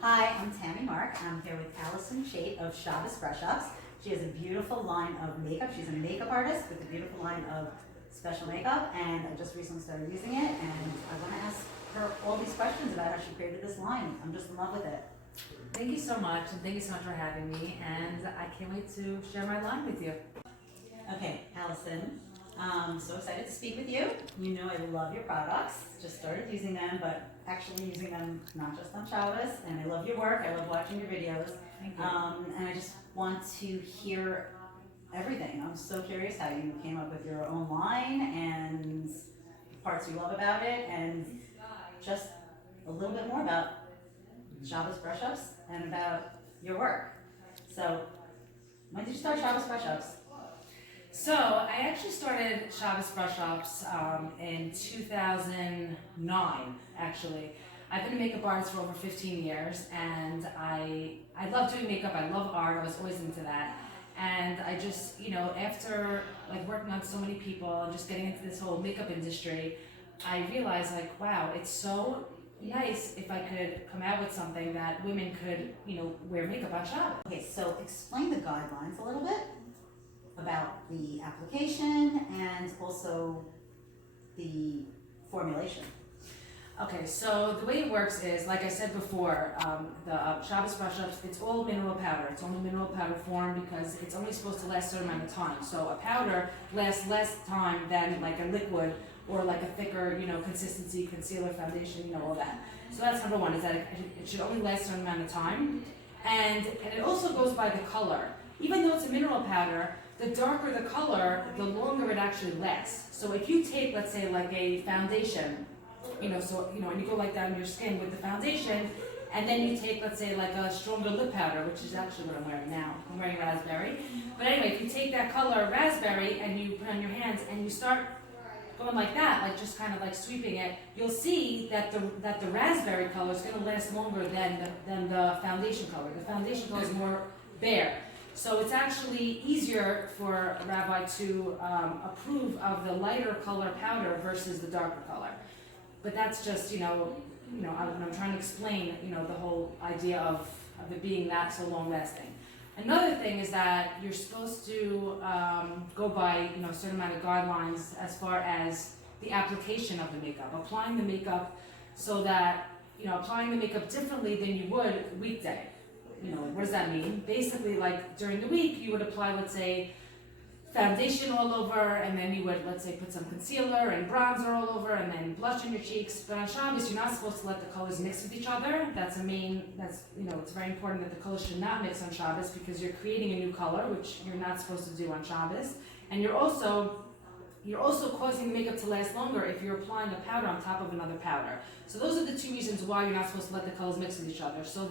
Hi, I'm Tammy Mark. I'm here with Allison, Chait of Shabbos Brushups. She has a beautiful line of makeup. She's a makeup artist with a beautiful line of special makeup, and I just recently started using it, and I want to ask her all these questions about how she created this line. I'm just in love with it. Thank you so much, and thank you so much for having me, and I can't wait to share my line with you. Okay, Allison, I'm so excited to speak with you. You know I love your products. Just started using them, but actually using them not just on Shabbos, and I love your work. I love watching your videos. Thank you. And I just want to hear everything. I'm so curious how you came up with your own line and the parts you love about it, and just a little bit more about Shabbos Brushups and about your work. So, when did you start Shabbos Brushups? So, I actually started Shabbos Brushups in 2009, actually. I've been a makeup artist for over 15 years, and I love doing makeup, I love art, I was always into that. And I just, after working on so many people and just getting into this whole makeup industry, I realized wow, it's so nice if I could come out with something that women could, wear makeup on Shabbos. Okay, so explain the guidelines a little bit about the application and also the formulation. Okay, so the way it works is, like I said before, the Shabbos Brushups, it's all mineral powder. It's only mineral powder form because it's only supposed to last a certain amount of time. So a powder lasts less time than like a liquid or like a thicker, consistency, concealer, foundation, all that. So that's number one, is that it should only last a certain amount of time. And it also goes by the color. Even though it's a mineral powder, the darker the color, the longer it actually lasts. So if you take, let's say, like a foundation, and you go like that on your skin with the foundation, and then you take, let's say, like a stronger lip powder, which is actually what I'm wearing now. I'm wearing raspberry. But anyway, if you take that color raspberry and you put it on your hands and you start going like that, like just kind of like sweeping it, you'll see that the raspberry color is going to last longer than the foundation color. The foundation color is more bare. So it's actually easier for a rabbi to approve of the lighter color powder versus the darker color. But that's just, when I'm trying to explain, the whole idea of it being that so long lasting. Another thing is that you're supposed to go by, a certain amount of guidelines as far as the application of the makeup, applying the makeup so that, applying the makeup differently than you would weekday. What does that mean? Basically, like during the week, you would apply, let's say, foundation all over, and then you would, let's say, put some concealer and bronzer all over, and then blush on your cheeks. But on Shabbos, you're not supposed to let the colors mix with each other. It's very important that the colors should not mix on Shabbos because you're creating a new color, which you're not supposed to do on Shabbos. And you're also causing the makeup to last longer if you're applying a powder on top of another powder. So those are the two reasons why you're not supposed to let the colors mix with each other. So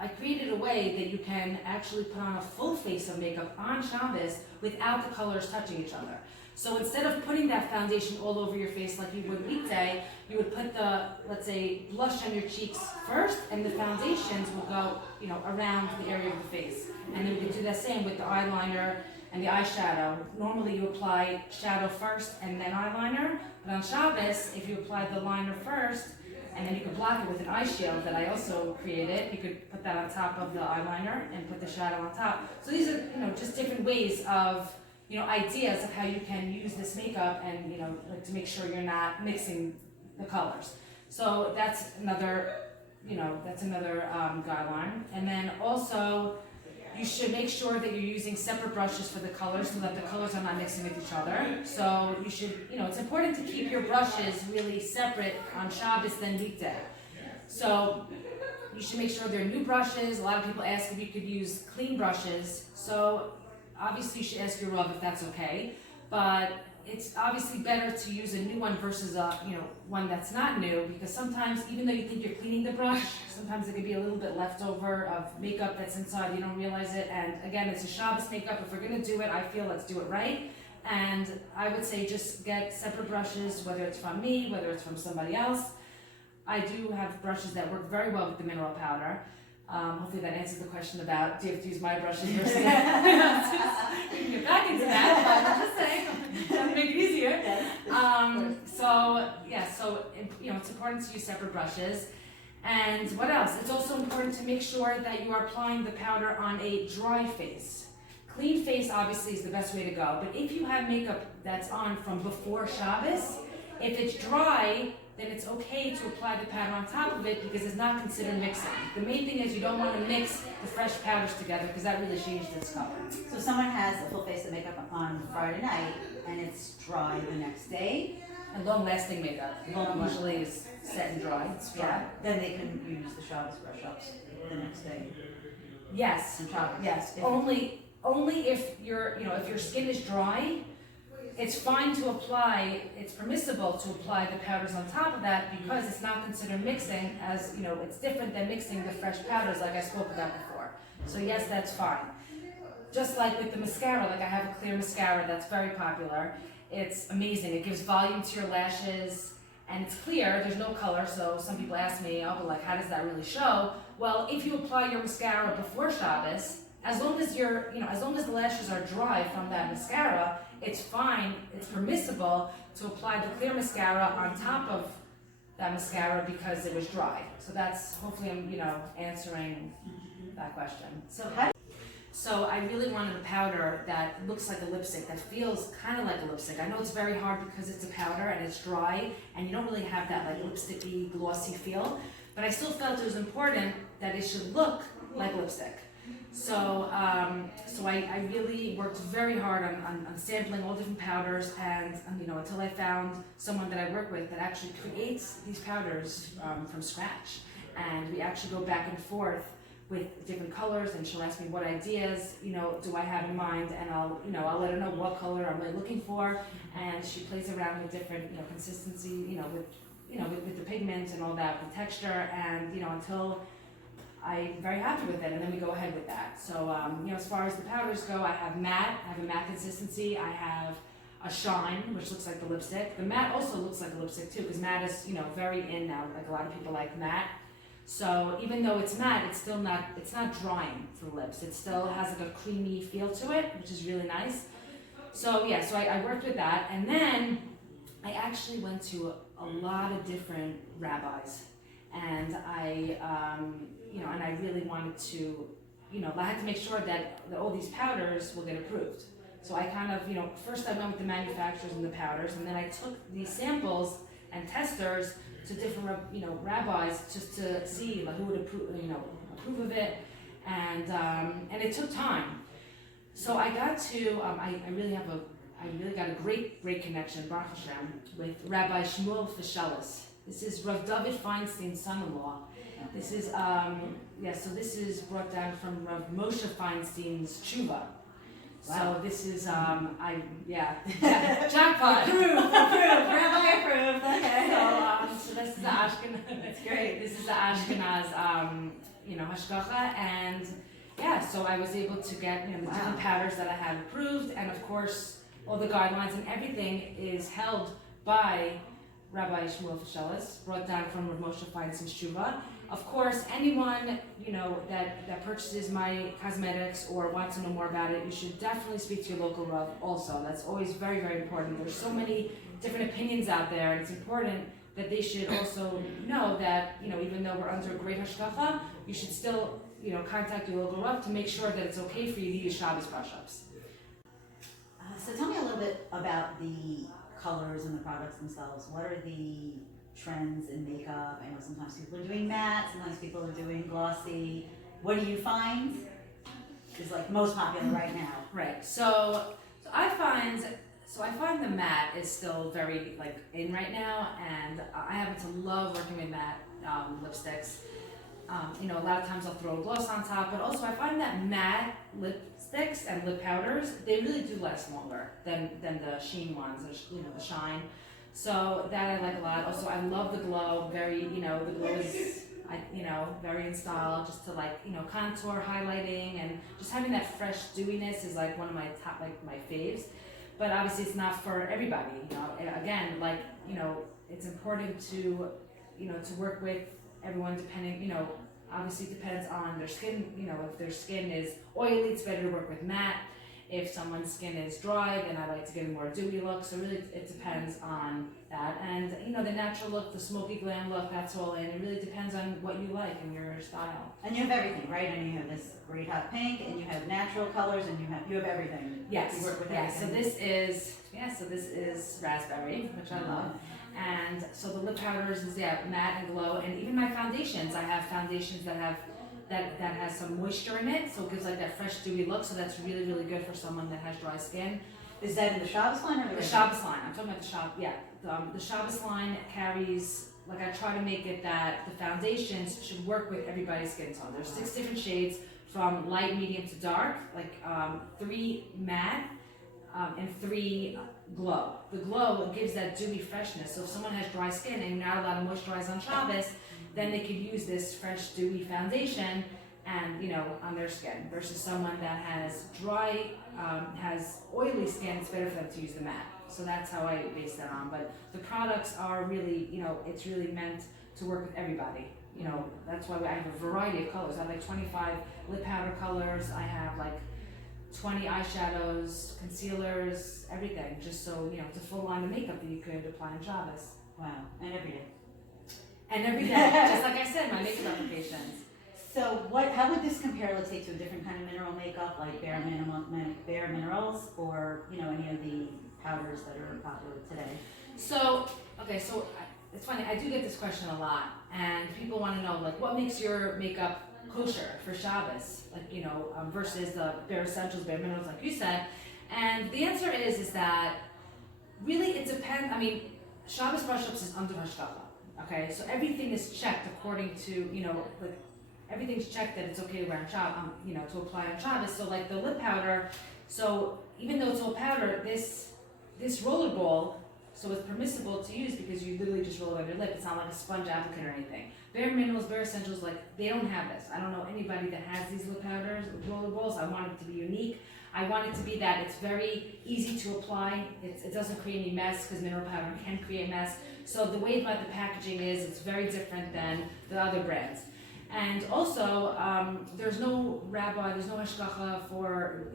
I created a way that you can actually put on a full face of makeup on Shabbos without the colors touching each other. So instead of putting that foundation all over your face like you would weekday, you would put the, let's say, blush on your cheeks first, and the foundations will go, around the area of the face. And then you can do that same with the eyeliner and the eyeshadow. Normally you apply shadow first and then eyeliner, but on Shabbos, if you apply the liner first, and then you can block it with an eye shield that I also created. You could put that on top of the eyeliner and put the shadow on top. So these are, just different ways of, ideas of how you can use this makeup and, to make sure you're not mixing the colors. So that's another, guideline. And then also, you should make sure that you're using separate brushes for the colors so that the colors are not mixing with each other. So you should, it's important to keep your brushes really separate on Shabbos than weekday. So you should make sure they're new brushes. A lot of people ask if you could use clean brushes. So obviously you should ask your Rav if that's okay. But it's obviously better to use a new one versus one that's not new, because sometimes even though you think you're cleaning the brush, sometimes it could be a little bit leftover of makeup that's inside, you don't realize it. And again, it's a Shabbos makeup. If we're going to do it, I feel let's do it right. And I would say just get separate brushes, whether it's from me, whether it's from somebody else. I do have brushes that work very well with the mineral powder. Hopefully that answers the question about do you have to use my brushes versus we can get back into that, but I'm just saying, trying to make it easier. Yes, So it's important to use separate brushes. And what else? It's also important to make sure that you are applying the powder on a dry face. Clean face obviously is the best way to go, but if you have makeup that's on from before Shabbos, if it's dry, then it's okay to apply the powder on top of it because it's not considered mixing. The main thing is you don't want to mix the fresh powders together because that really changes its color. So someone has a full face of makeup on Friday night and it's dry the next day. And long-lasting makeup usually is set and dry. It's dry. Yeah. Then they can use the Shabbos Brushups the next day. Yes. And Shabbos. Yes. Only if if your skin is dry, it's fine to apply. It's permissible to apply the powders on top of that because it's not considered mixing. As it's different than mixing the fresh powders, like I spoke about before. So yes, that's fine. Just like with the mascara, like I have a clear mascara that's very popular. It's amazing. It gives volume to your lashes, and it's clear. There's no color. So some people ask me, "Oh, but like, how does that really show?" Well, if you apply your mascara before Shabbos, as long as as long as the lashes are dry from that mascara, it's fine. It's permissible to apply the clear mascara on top of that mascara because it was dry. So that's hopefully I'm answering that question. So I really wanted a powder that looks like a lipstick, that feels kind of like a lipstick. I know it's very hard because it's a powder and it's dry and you don't really have that like lipsticky, glossy feel, but I still felt it was important that it should look like lipstick. So I really worked very hard on sampling all different powders and until I found someone that I work with that actually creates these powders from scratch. And we actually go back and forth with different colors, and she'll ask me what ideas, do I have in mind, and I'll let her know what color I'm really looking for, and she plays around with different, consistency, with the pigment and all that, the texture, and until I'm very happy with it, and then we go ahead with that. So as far as the powders go, I have a matte consistency. I have a shine, which looks like the lipstick. The matte also looks like a lipstick too, because matte is very in now. Like a lot of people like matte. So even though it's matte, it's not drying for the lips. It still has like a creamy feel to it, which is really nice. So yeah, so I worked with that, and then I actually went to a lot of different rabbis, and I really wanted to, I had to make sure that all these powders will get approved. So I kind of, first I went with the manufacturers and the powders, and then I took these samples and testers to different, rabbis just to see like who would approve of it, and it took time. So I got to, I really got a great connection, Baruch Hashem, with Rabbi Shmuel Fishelis. This is Rav David Feinstein's son-in-law. This is, so this is brought down from Rav Moshe Feinstein's tshuva. Wow. So this is, jackpot. Approved, Rabbi approved, okay. So this is the Ashkenaz, That's great. This is the Ashkenaz, hashgacha, and so I was able to get, the different powders that I had approved, and of course, all the guidelines and everything is held by Rabbi Shmuel Fishelis, brought down from Rav Moshe Feinstein's tshuva. Of course, anyone that purchases my cosmetics or wants to know more about it, you should definitely speak to your local Rav also. That's always very, very important. There's so many different opinions out there, and it's important that they should also know that, even though we're under a great hashgacha, you should still, contact your local Rav to make sure that it's okay for you to use Shabbos Brushups. So tell me a little bit about the colors and the products themselves. What are the trends in makeup? I know sometimes people are doing matte, sometimes people are doing glossy. What do you find is like most popular right now? Right. So I find the matte is still very like in right now, and I happen to love working with matte lipsticks. A lot of times I'll throw a gloss on top, but also I find that matte lipsticks and lip powders, they really do last longer than the sheen ones, the shine. So that I like a lot. Also, I love the glow. Very, the glow is, very in style. Just to contour, highlighting, and just having that fresh dewiness is like one of my top, my faves. But obviously, it's not for everybody. Again, it's important to, to work with everyone depending. Obviously it depends on their skin. If their skin is oily, it's better to work with matte. If someone's skin is dry, then I like to get a more dewy look. So really, it depends on that. And you know, the natural look, the smoky glam look, that's all in. It really depends on what you like and your style. And you have everything, right? And you have this great hot pink, and you have natural colors, and you have everything. Yes. You work with Yes. So everything. this is raspberry, which I love. And so the lip powders is matte and glow, and even my foundations. I have foundations that have that has some moisture in it, so it gives like that fresh dewy look. So that's really really good for someone that has dry skin. Is that in the Shabbos line or The Shabbos line. I'm talking about the Shabbos. Yeah, the Shabbos line carries, like, I try to make it that the foundations should work with everybody's skin tone. There's 6 different shades from light, medium to dark, like 3 matte and 3 glow. The glow gives that dewy freshness. So if someone has dry skin and you're not allowed to moisturize on Shabbos, then they could use this fresh dewy foundation and, you know, on their skin, versus someone that has dry, has oily skin. It's better for them to use the matte. So that's how I base that on. But the products are really, you know, it's really meant to work with everybody. You know, that's why I have a variety of colors. I have like 25 lip powder colors. I have like 20 eyeshadows, concealers, everything. Just so, you know, it's a full line of makeup that you could apply on Shabbos. Wow, and every day. And every day, just like I said, my makeup applications. So how would this compare, let's say, to a different kind of mineral makeup, like bare minerals, or, you know, any of the powders that are popular today? So, okay, so it's funny, I do get this question a lot, and people want to know, like, what makes your makeup kosher for Shabbos, like, you know, versus the bare essentials, bare minerals, like you said. And the answer is that really it depends. I mean, Shabbos Brushups is under hashgacha, okay? So everything is checked according to, you know, like, everything's checked that it's okay to wear on Shabbos, you know, to apply on Shabbos. So like the lip powder, so even though it's all powder, this roller ball, so it's permissible to use because you literally just roll it on your lip. It's not like a sponge applicant or anything. Bare minerals, bare essentials, like, they don't have this. I don't know anybody that has these lip powders, roller balls. I want it to be unique. I want it to be that it's very easy to apply. It doesn't create any mess, because mineral powder can create mess. So the way about the packaging is it's very different than the other brands. And also, there's no hashgacha for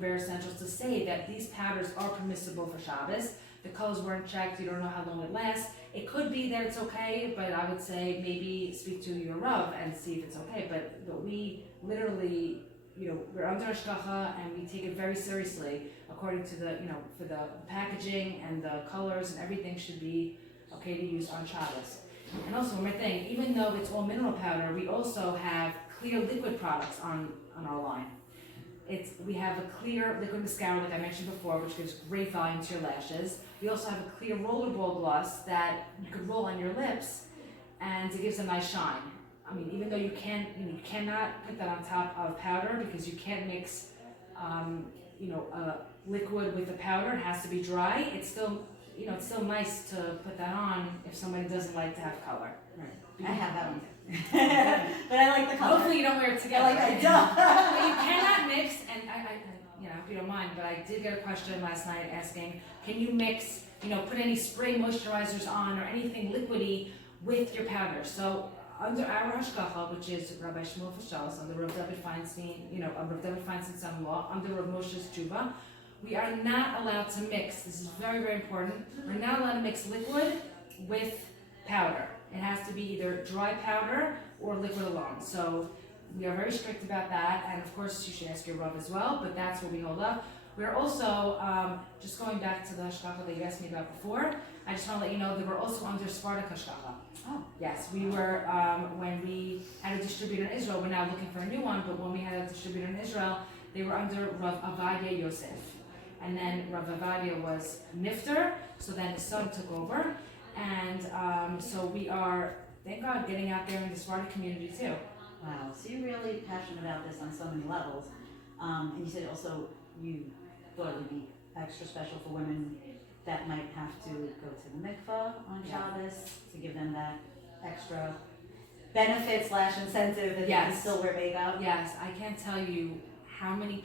bare essentials to say that these powders are permissible for Shabbos. The colors weren't checked. You don't know how long it lasts. It could be that it's okay, but I would say maybe speak to your Rav and see if it's okay. But we literally, you know, we're under hashgacha and we take it very seriously according to the, you know, for the packaging and the colors and everything should be okay to use on Shabbos. And also one more thing, even though it's all mineral powder, we also have clear liquid products on our line. We have a clear liquid mascara, like I mentioned before, which gives great volume to your lashes. We also have a clear rollerball gloss that you could roll on your lips, and it gives a nice shine. I mean, even though you cannot put that on top of powder, because you can't mix, liquid with the powder. It has to be dry. It's still, you know, it's still nice to put that on if somebody doesn't like to have color. Right. I have that one too. But I like the color. Hopefully you don't wear it together. I don't. But you cannot mix, and I, you know, if you don't mind, but I did get a question last night asking, can you mix, you know, put any spray moisturizers on or anything liquidy with your powder? So under our hashgacha, which is Rabbi Shmuel Fashalos, under Rav David Feinstein, you know, Rav David Feinstein's son-in-law, under Rav Moshe's Tshuva, we are not allowed to mix. This is very, very important. We're not allowed to mix liquid with powder. It has to be either dry powder or liquid alone. So we are very strict about that, and of course you should ask your Rav as well, but that's what we hold up. We're also, just going back to the hashgacha that you asked me about before, I just want to let you know that we're also under Sephardic hashgacha. Oh. Yes, we were, when we had a distributor in Israel, we're now looking for a new one, but when we had a distributor in Israel, they were under Rav Avadia Yosef. And then Rav Avadia was nifter, so then his son took over. And so we are, thank God, getting out there in the Sephardic community too. Wow, so you're really passionate about this on so many levels. And you said also you thought it would be extra special for women that might have to go to the mikvah on Shabbos to give them that extra benefit / incentive that they can still wear makeup. Yes, I can't tell you how many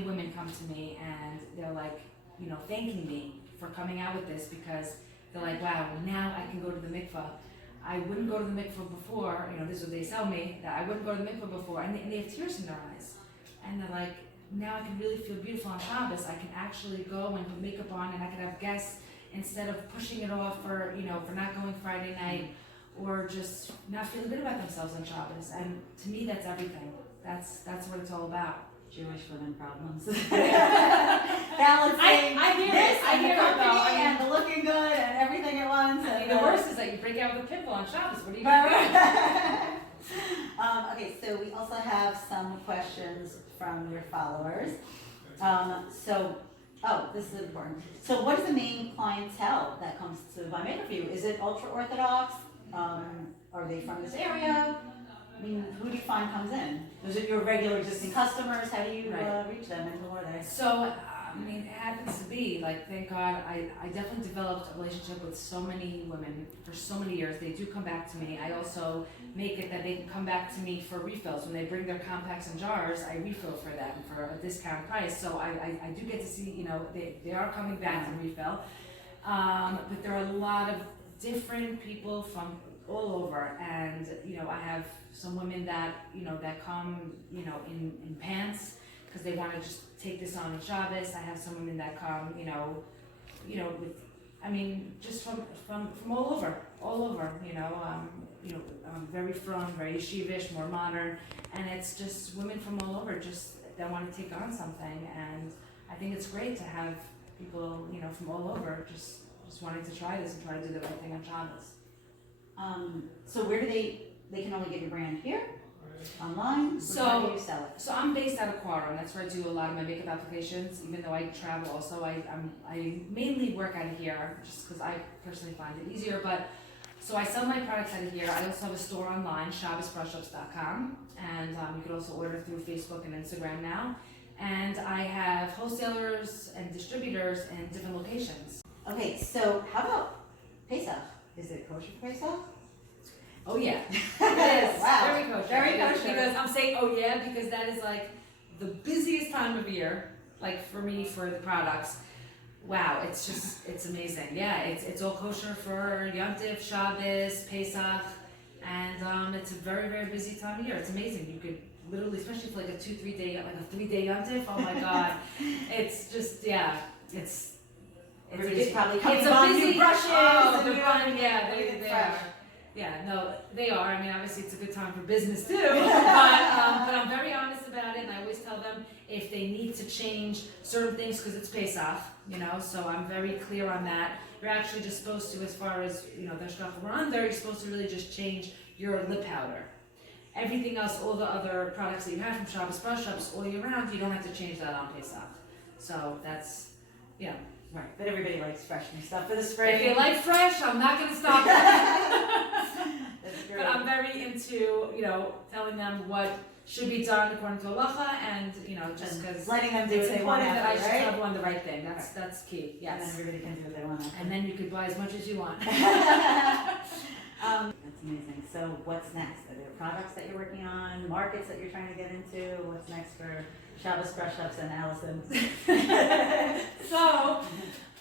women come to me and they're like, you know, thanking me for coming out with this, because they're like, wow, now I can go to the mikvah. I wouldn't go to the mikvah before, you know, this is what they tell me, that I wouldn't go to the mikvah before, and they have tears in their eyes. And they're like, now I can really feel beautiful on Shabbos. I can actually go and put makeup on, and I can have guests instead of pushing it off for not going Friday night, or just not feeling good about themselves on Shabbos. And to me, that's everything. That's what it's all about. Jewish women problems. Balancing I hear this it. I hear the it though. company and the looking good and everything at once. I mean, the worst is that you break out with a pimple on Shabbos. What are you doing? Okay, so we also have some questions from your followers. This is important. So what is the main clientele that comes to buy makeup for you? Is it ultra-Orthodox? Are they from this area? I mean, who do you find comes in? Is it your regular existing customers? How do you reach them, and who are they? So, it happens to be, thank God, I definitely developed a relationship with so many women for so many years. They do come back to me. I also make it that they can come back to me for refills. When they bring their compacts and jars, I refill for them for a discount price. So I do get to see, they are coming back to refill. But there are a lot of different people from all over, and I have some women that that come in pants because they want to just take this on Shabbos. I have some women that come with just from all over very frum, very yeshivish, more modern, and it's just women from all over just that want to take on something. And I think it's great to have people from all over just wanting to try this and try to do the right thing on Shabbos. So where do they can only get your brand here? Online? How do you sell it? So I'm based out of Quorum. That's where I do a lot of my makeup applications, even though I travel also. I mainly work out of here just because I personally find it easier. But so I sell my products out of here. I also have a store online, ShabbosBrushups.com, and you can also order through Facebook and Instagram now. And I have wholesalers and distributors in different locations. Okay, so how about Pesach? Is it kosher for Pesach? Oh yeah, it is. Wow. Very kosher. Very kosher. Because I'm saying oh yeah because that is the busiest time of year, for me for the products. Wow, it's amazing. Yeah, it's all kosher for Yom Tov, Shabbos, Pesach, and it's a very, very busy time of year. It's amazing. You could literally, especially for a 2-3 day, a 3-day Yom Tov. Oh my God, it's just it's. Everybody's probably coming on new brushes. Oh, they're fun. Yeah, they are. Yeah, no, they are. Obviously it's a good time for business too. but I'm very honest about it, and I always tell them if they need to change certain things because it's Pesach, So I'm very clear on that. You're actually just supposed to, as far as the shkach we're under, you're supposed to really just change your lip powder. Everything else, all the other products that you have from Shabbos Brushups all year round, you don't have to change that on Pesach. So that's Right, but everybody likes fresh new stuff for the spring. If you like fresh, I'm not going to stop that. But I'm very into, telling them what should be done according to halacha, and just because letting them do it's what they want important that I after, should right? tell them the right thing. That's key. Yes. And then everybody can do what they want after. And then you could buy as much as you want. That's amazing. So what's next? Are there products that you're working on? Markets that you're trying to get into? What's next for Shabbos Brushups and Allison? So,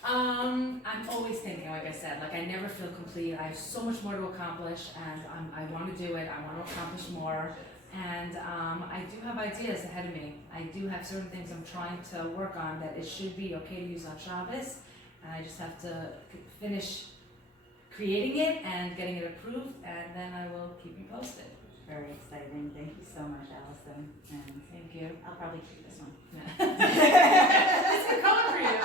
I'm always thinking, like I said, I never feel complete. I have so much more to accomplish, and I want to do it. I want to accomplish more, and I do have ideas ahead of me. I do have certain things I'm trying to work on that it should be okay to use on Shabbos, and I just have to finish creating it and getting it approved, and then I will keep you posted. Very exciting. Thank you so much, Allison. And thank you. I'll probably keep this one. It's a color for you.